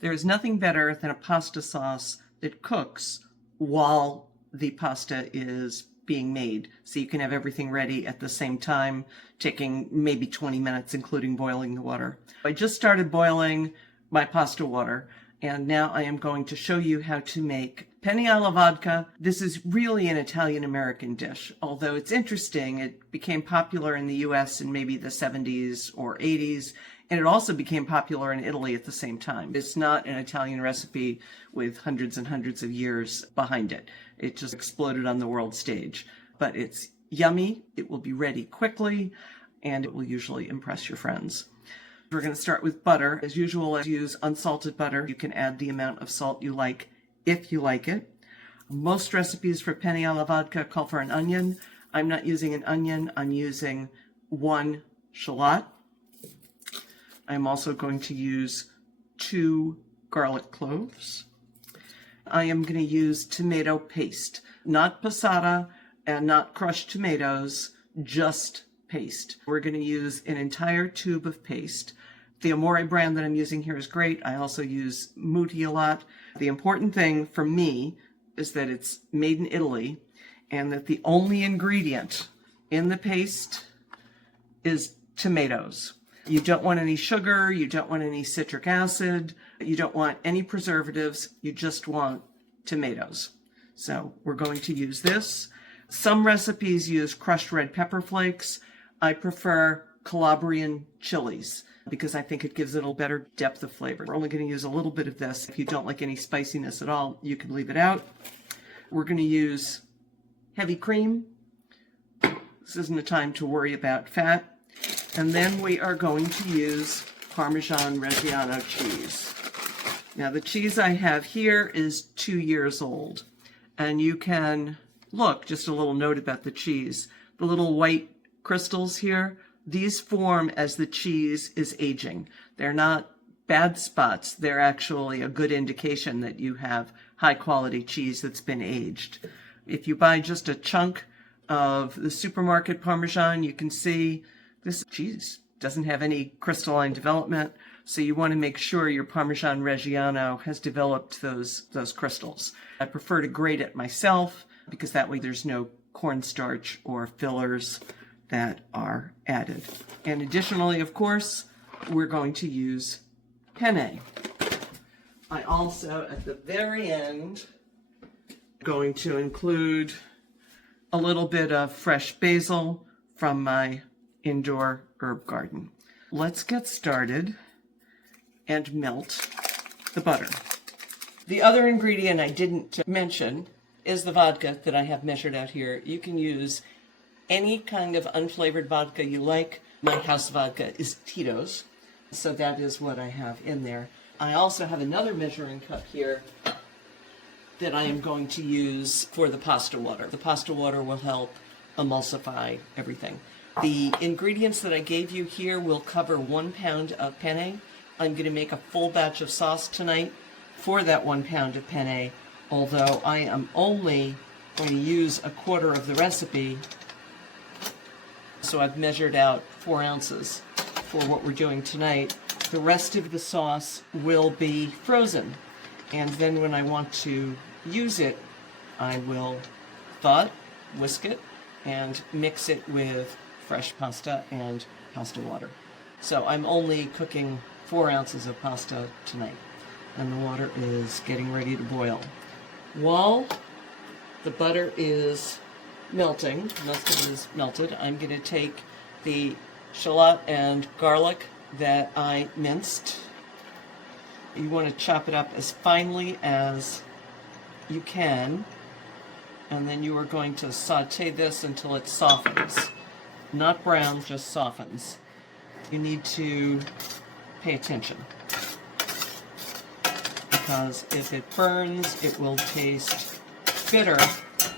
There is nothing better than a pasta sauce that cooks while the pasta is being made. So you can have everything ready at the same time, taking maybe 20 minutes, including boiling the water. I just started boiling my pasta water, and now I am going to show you how to make Penne Alla Vodka. This is really an Italian-American dish, although it's interesting. It became popular in the US in maybe the 70s or 80s, and it also became popular in Italy at the same time. It's not an Italian recipe with hundreds and hundreds of years behind it. It just exploded on the world stage. But it's yummy, it will be ready quickly, and it will usually impress your friends. We're going to start with butter. As usual, I use unsalted butter. You can add the amount of salt you like if you like it. Most recipes for Penne Alla Vodka call for an onion. I'm not using an onion. I'm using 1 shallot. I'm also going to use 2 garlic cloves. I am going to use tomato paste, not passata and not crushed tomatoes, just paste. We're going to use an entire tube of paste. The Amore brand that I'm using here is great. I also use Muti a lot. The important thing for me is that it's made in Italy and that the only ingredient in the paste is tomatoes. You don't want any sugar, you don't want any citric acid, you don't want any preservatives, you just want tomatoes. So we're going to use this. Some recipes use crushed red pepper flakes. I prefer Calabrian chilies because I think it gives it a better depth of flavor. We're only going to use a little bit of this. If you don't like any spiciness at all, you can leave it out. We're going to use heavy cream. This isn't a time to worry about fat. And then we are going to use Parmesan Reggiano cheese. Now the cheese I have here is 2 years old. And you can look, just a little note about the cheese. The little white crystals here, these form as the cheese is aging. They're not bad spots. They're actually a good indication that you have high quality cheese that's been aged. If you buy just a chunk of the supermarket Parmesan, you can see this cheese doesn't have any crystalline development, so you want to make sure your Parmesan Reggiano has developed those crystals. I prefer to grate it myself because that way there's no cornstarch or fillers that are added. And additionally, of course, we're going to use penne. I also, at the very end, going to include a little bit of fresh basil from my indoor herb garden. Let's get started and melt the butter. The other ingredient I didn't mention is the vodka that I have measured out here. You can use any kind of unflavored vodka you like. My house vodka is Tito's, so that is what I have in there. I also have another measuring cup here that I am going to use for the pasta water. The pasta water will help emulsify everything. The ingredients that I gave you here will cover 1 pound of penne. I'm going to make a full batch of sauce tonight for that 1 pound of penne, although I am only going to use a quarter of the recipe. So I've measured out 4 ounces for what we're doing tonight. The rest of the sauce will be frozen. And then when I want to use it, I will thaw it, whisk it, and mix it with fresh pasta and pasta water. So I'm only cooking 4 ounces of pasta tonight. And the water is getting ready to boil. While the butter is melting, most of it is melted, I'm going to take the shallot and garlic that I minced. You want to chop it up as finely as you can, and then you are going to saute this until it softens. Not brown, just softens. You need to pay attention, because if it burns, it will taste bitter,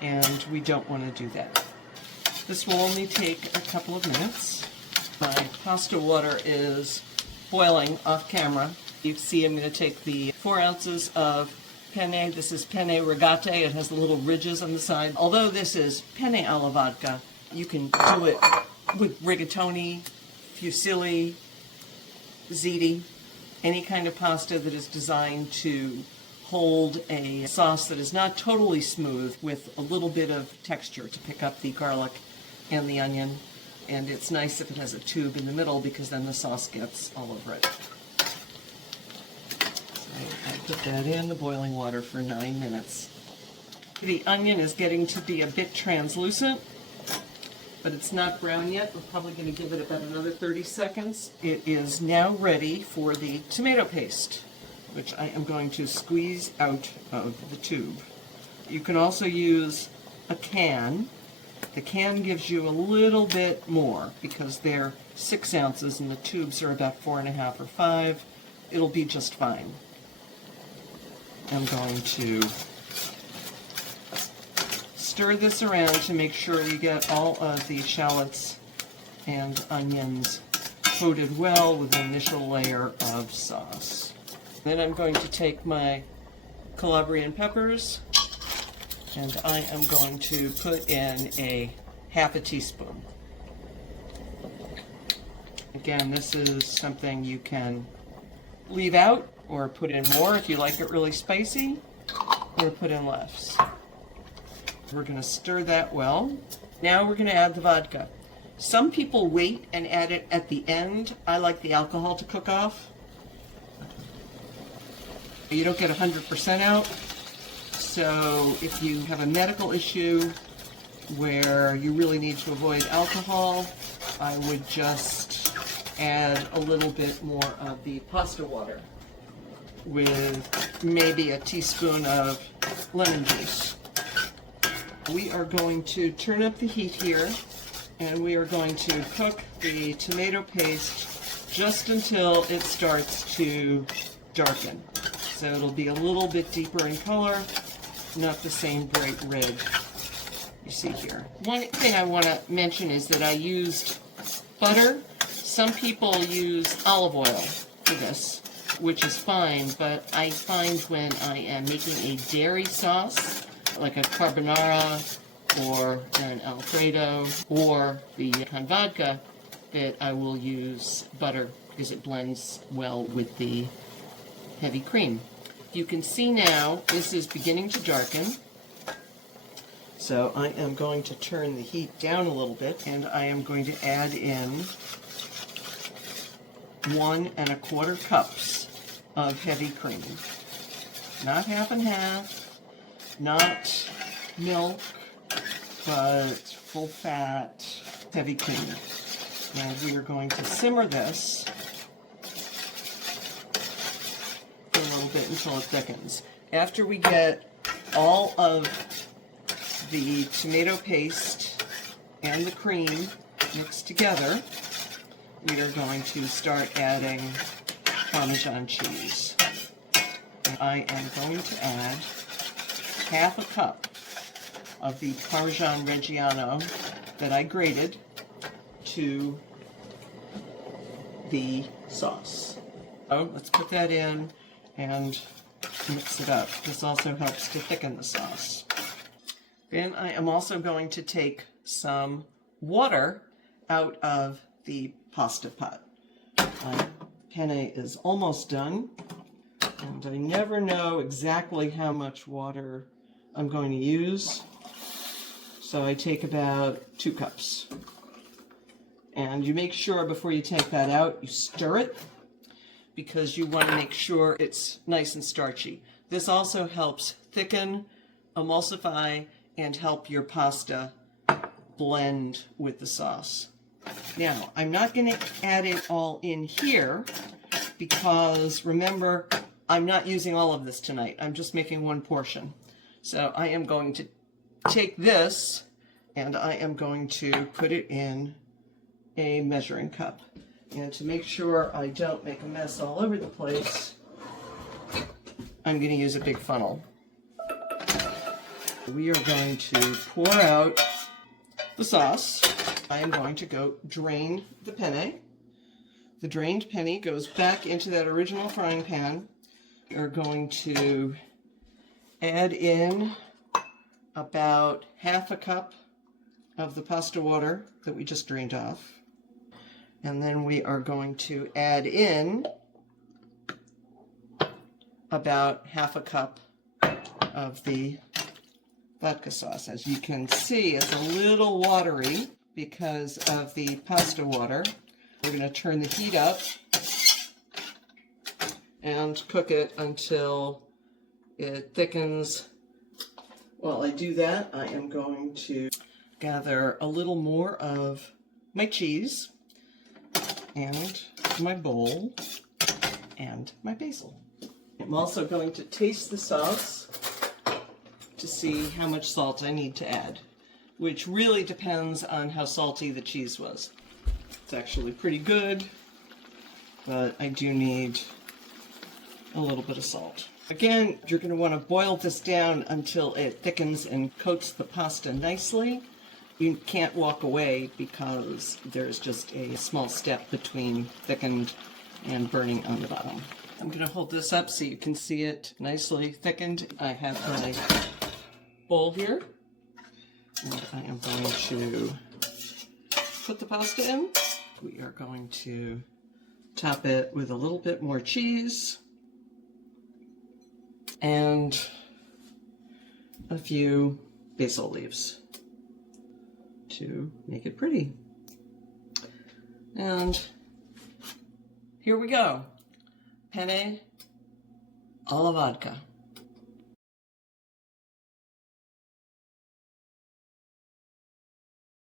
and we don't want to do that. This will only take a couple of minutes. My pasta water is boiling off camera. You see I'm going to take the 4 ounces of penne. This is penne rigate. It has the little ridges on the side. Although this is Penne Alla Vodka, you can do it with rigatoni, fusilli, ziti. any kind of pasta that is designed to hold a sauce that is not totally smooth with a little bit of texture to pick up the garlic and the onion. And it's nice if it has a tube in the middle because then the sauce gets all over it. So I put that in the boiling water for 9 minutes. The onion is getting to be a bit translucent, but it's not brown yet. We're probably going to give it about another 30 seconds. It is now ready for the tomato paste, which I am going to squeeze out of the tube. You can also use a can. The can gives you a little bit more because they're 6 ounces and the tubes are about 4.5 or 5. It'll be just fine. I'm going to stir this around to make sure we get all of the shallots and onions coated well with an initial layer of sauce. Then I'm going to take my Calabrian peppers and I am going to put in half a teaspoon. Again, this is something you can leave out or put in more if you like it really spicy, or put in less. We're going to stir that well. Now we're going to add the vodka. Some people wait and add it at the end. I like the alcohol to cook off. You don't get 100% out. So if you have a medical issue where you really need to avoid alcohol, I would just add a little bit more of the pasta water with maybe a teaspoon of lemon juice. We are going to turn up the heat here and we are going to cook the tomato paste just until it starts to darken. So it'll be a little bit deeper in color, not the same bright red you see here. One thing I want to mention is that I used butter. Some people use olive oil for this, which is fine, but I find when I am making a dairy sauce, like a carbonara or an Alfredo or the con vodka, that I will use butter because it blends well with the heavy cream. You can see now this is beginning to darken. So I am going to turn the heat down a little bit and I am going to add in 1 1/4 cups of heavy cream. Not half and half, not milk, but full fat, heavy cream. And we are going to simmer this for a little bit until it thickens. After we get all of the tomato paste and the cream mixed together, we are going to start adding Parmesan cheese. And I am going to add half a cup of the Parmesan Reggiano that I grated to the sauce. So let's put that in and mix it up. This also helps to thicken the sauce. Then I am also going to take some water out of the pasta pot. My penne is almost done, and I never know exactly how much water I'm going to use, so I take about 2 cups. And you make sure before you take that out, you stir it, because you want to make sure it's nice and starchy. This also helps thicken, emulsify, and help your pasta blend with the sauce. Now, I'm not going to add it all in here because, remember, I'm not using all of this tonight. I'm just making one portion. So I am going to take this and I am going to put it in a measuring cup. And to make sure I don't make a mess all over the place, I'm going to use a big funnel. We are going to pour out the sauce. I am going to go drain the penne. The drained penne goes back into that original frying pan. We are going to add in about half a cup of the pasta water that we just drained off. And then we are going to add in about half a cup of the vodka sauce. As you can see, it's a little watery because of the pasta water. We're going to turn the heat up and cook it until it thickens. While I do that, I am going to gather a little more of my cheese and my bowl and my basil. I'm also going to taste the sauce to see how much salt I need to add, which really depends on how salty the cheese was. It's actually pretty good, but I do need a little bit of salt. Again, you're going to want to boil this down until it thickens and coats the pasta nicely. You can't walk away because there's just a small step between thickened and burning on the bottom. I'm going to hold this up so you can see it nicely thickened. I have my bowl here, and I am going to put the pasta in. We are going to top it with a little bit more cheese and a few basil leaves to make it pretty. And here we go. Penne alla Vodka.